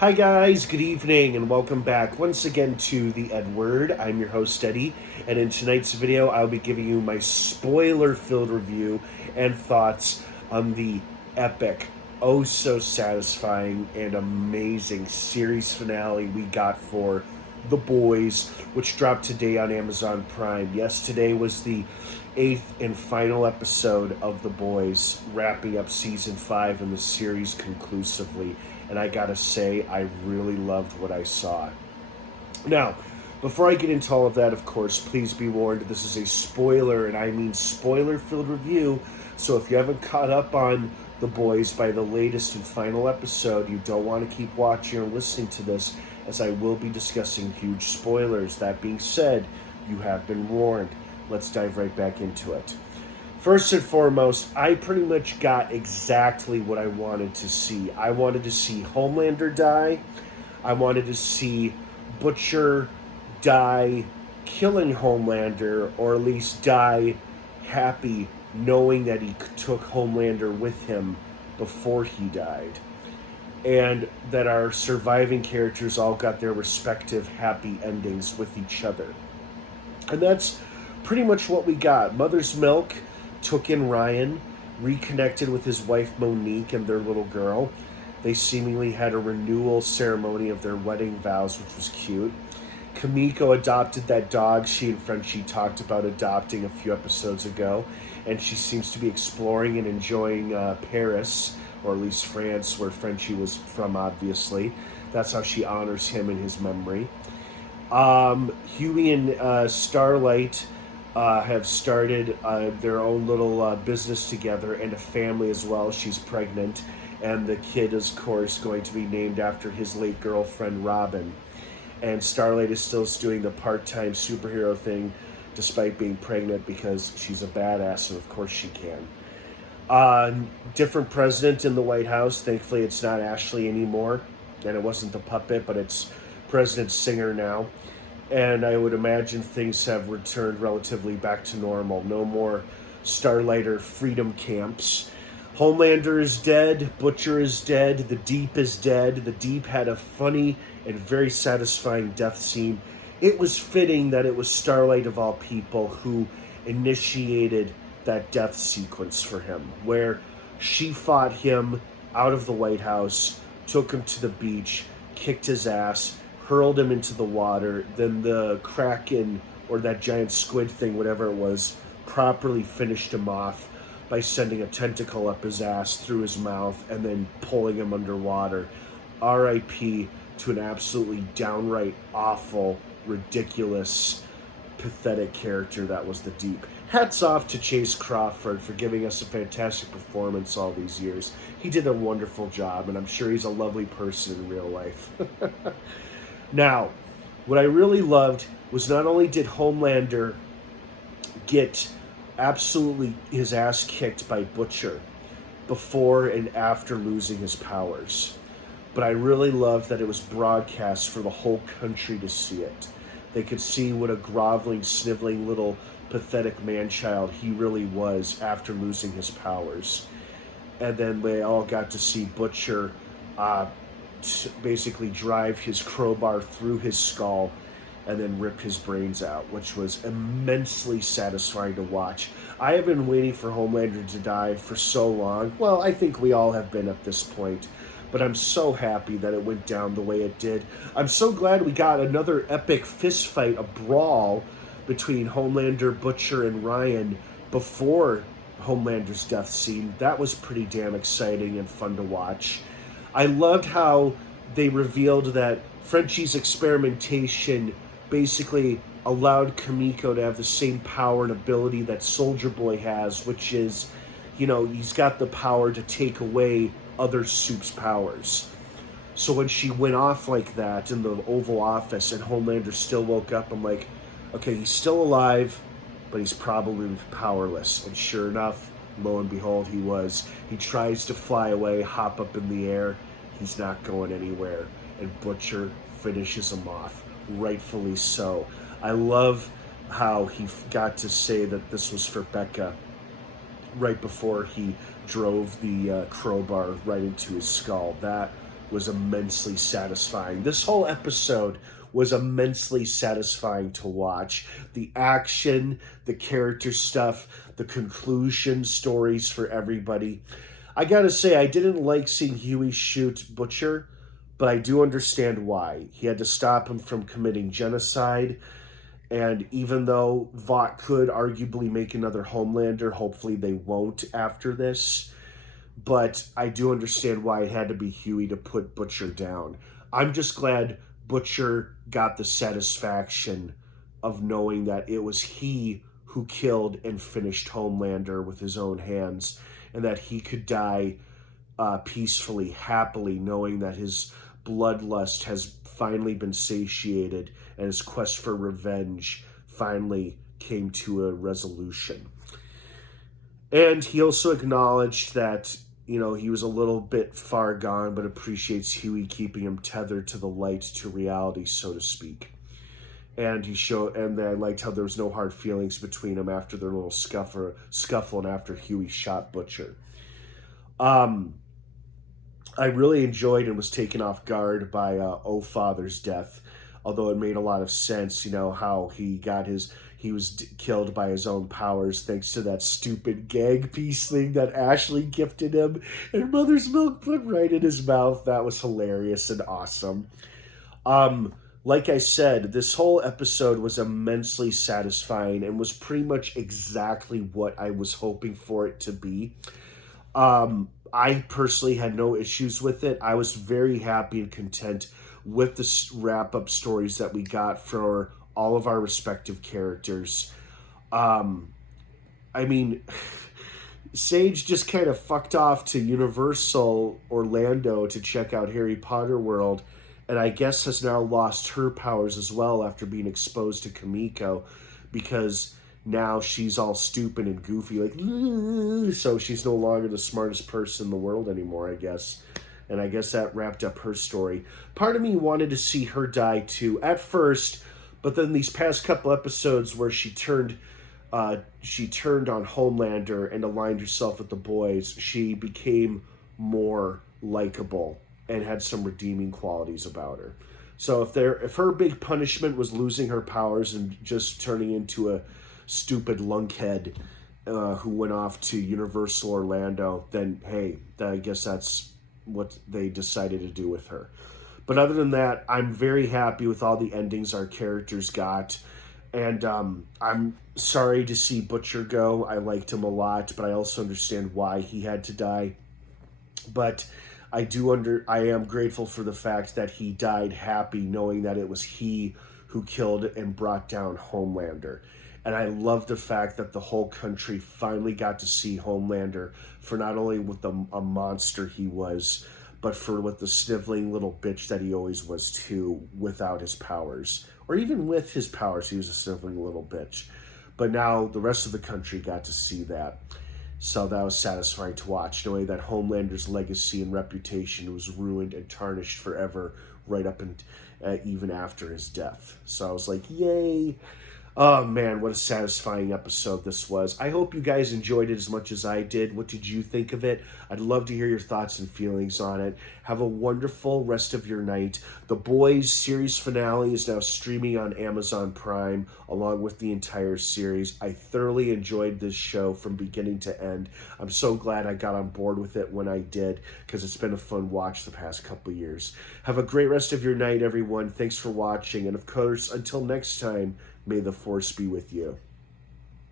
Hi, guys, good evening, and welcome back once again to The Edward. I'm your host, Eddie, and in tonight's video, I'll be giving you my spoiler filled review and thoughts on the epic, oh so satisfying, and amazing series finale we got for The Boys, which dropped today on Amazon Prime. Yes, today was the eighth and final episode of The Boys, wrapping up season 5 in the series conclusively. And I gotta say, I really loved what I saw. Now, before I get into all of that, of course, please be warned, this is a spoiler, and I mean spoiler-filled review. So if you haven't caught up on The Boys by the latest and final episode, you don't want to keep watching or listening to this, as I will be discussing huge spoilers. That being said, you have been warned. Let's dive right back into it. First and foremost, I pretty much got exactly what I wanted to see. I wanted to see Homelander die. I wanted to see Butcher die killing Homelander, or at least die happy knowing that he took Homelander with him before he died. And that our surviving characters all got their respective happy endings with each other. And that's pretty much what we got. Mother's Milk took in Ryan, reconnected with his wife Monique and their little girl. They seemingly had a renewal ceremony of their wedding vows, which was cute. Kimiko adopted that dog she and Frenchie talked about adopting a few episodes ago, and she seems to be exploring and enjoying Paris, or at least France, where Frenchie was from, obviously. That's how she honors him in his memory. Huey and Starlight have started their own little business together, and a family as well. She's pregnant, and the kid is, of course, going to be named after his late girlfriend, Robin. And Starlight is still doing the part-time superhero thing, despite being pregnant, because she's a badass, and of course she can. Different president in the White House. Thankfully, it's not Ashley anymore, and it wasn't the puppet, but it's President Singer now. And I would imagine things have returned relatively back to normal. No more Starlighter freedom camps. Homelander is dead. Butcher is dead. The Deep is dead. The Deep had a funny and very satisfying death scene. It was fitting that it was Starlight, of all people, who initiated that death sequence for him, where she fought him out of the White House, took him to the beach, kicked his ass, hurled him into the water. Then the Kraken, or that giant squid thing, whatever it was, properly finished him off by sending a tentacle up his ass through his mouth and then pulling him underwater. R.I.P. to an absolutely downright awful, ridiculous, pathetic character that was the Deep. Hats off to Chase Crawford for giving us a fantastic performance all these years. He did a wonderful job, and I'm sure he's a lovely person in real life. Now, what I really loved was not only did Homelander get absolutely his ass kicked by Butcher before and after losing his powers, but I really loved that it was broadcast for the whole country to see it. They could see what a groveling, sniveling little pathetic man-child he really was after losing his powers. And then they all got to see Butcher basically drive his crowbar through his skull and then rip his brains out, which was immensely satisfying to watch. I have been waiting for Homelander to die for so long. Well, I think we all have been at this point, but I'm so happy that it went down the way it did. I'm so glad we got another epic fist fight, a brawl between Homelander, Butcher, and Ryan before Homelander's death scene. That was pretty damn exciting and fun to watch. I loved how they revealed that Frenchie's experimentation basically allowed Kimiko to have the same power and ability that Soldier Boy has, which is, he's got the power to take away other Soup's powers. So when she went off like that in the Oval Office and Homelander still woke up, I'm like, okay, he's still alive, but he's probably powerless. And sure enough, lo and behold, he was. He tries to fly away, hop up in the air. He's not going anywhere. And Butcher finishes him off, rightfully so. I love how he got to say that this was for Becca right before he drove the crowbar right into his skull. That was immensely satisfying. This whole episode was immensely satisfying to watch. The action, the character stuff, the conclusion stories for everybody. I gotta say, I didn't like seeing Huey shoot Butcher, but I do understand why. He had to stop him from committing genocide, and even though Vought could arguably make another Homelander, hopefully they won't after this, but I do understand why it had to be Huey to put Butcher down. I'm just glad Butcher got the satisfaction of knowing that it was he who killed and finished Homelander with his own hands, and that he could die peacefully, happily, knowing that his bloodlust has finally been satiated and his quest for revenge finally came to a resolution. And he also acknowledged that, he was a little bit far gone, but appreciates Huey keeping him tethered to the light, to reality, so to speak. And I liked how there was no hard feelings between them after their little scuffle and after Huey shot Butcher. I really enjoyed and was taken off guard by O-Father's death, although it made a lot of sense, how he was killed by his own powers thanks to that stupid gag piece thing that Ashley gifted him and Mother's Milk put right in his mouth. That was hilarious and awesome. Like I said, this whole episode was immensely satisfying and was pretty much exactly what I was hoping for it to be. I personally had no issues with it. I was very happy and content with the wrap-up stories that we got for all of our respective characters. Sage just kind of fucked off to Universal Orlando to check out Harry Potter World, and I guess has now lost her powers as well after being exposed to Kimiko, because now she's all stupid and goofy, so she's no longer the smartest person in the world anymore, I guess. And I guess that wrapped up her story. Part of me wanted to see her die too at first, but then these past couple episodes where she turned on Homelander and aligned herself with the boys, she became more likable and had some redeeming qualities about her. So if her big punishment was losing her powers and just turning into a stupid lunkhead who went off to Universal Orlando, then hey, I guess that's what they decided to do with her. But other than that, I'm very happy with all the endings our characters got. And I'm sorry to see Butcher go. I liked him a lot, but I also understand why he had to die. But I am grateful for the fact that he died happy, knowing that it was he who killed and brought down Homelander. And I love the fact that the whole country finally got to see Homelander for not only with a monster he was, but for with the sniveling little bitch that he always was too, without his powers. Or even with his powers, he was a sniveling little bitch. But now the rest of the country got to see that. So that was satisfying to watch, knowing that Homelander's legacy and reputation was ruined and tarnished forever, right up and even after his death. So I was like, yay! Oh man, what a satisfying episode this was. I hope you guys enjoyed it as much as I did. What did you think of it? I'd love to hear your thoughts and feelings on it. Have a wonderful rest of your night. The Boys series finale is now streaming on Amazon Prime, along with the entire series. I thoroughly enjoyed this show from beginning to end. I'm so glad I got on board with it when I did, because it's been a fun watch the past couple years. Have a great rest of your night, everyone. Thanks for watching, and of course, until next time, may the Force be with you.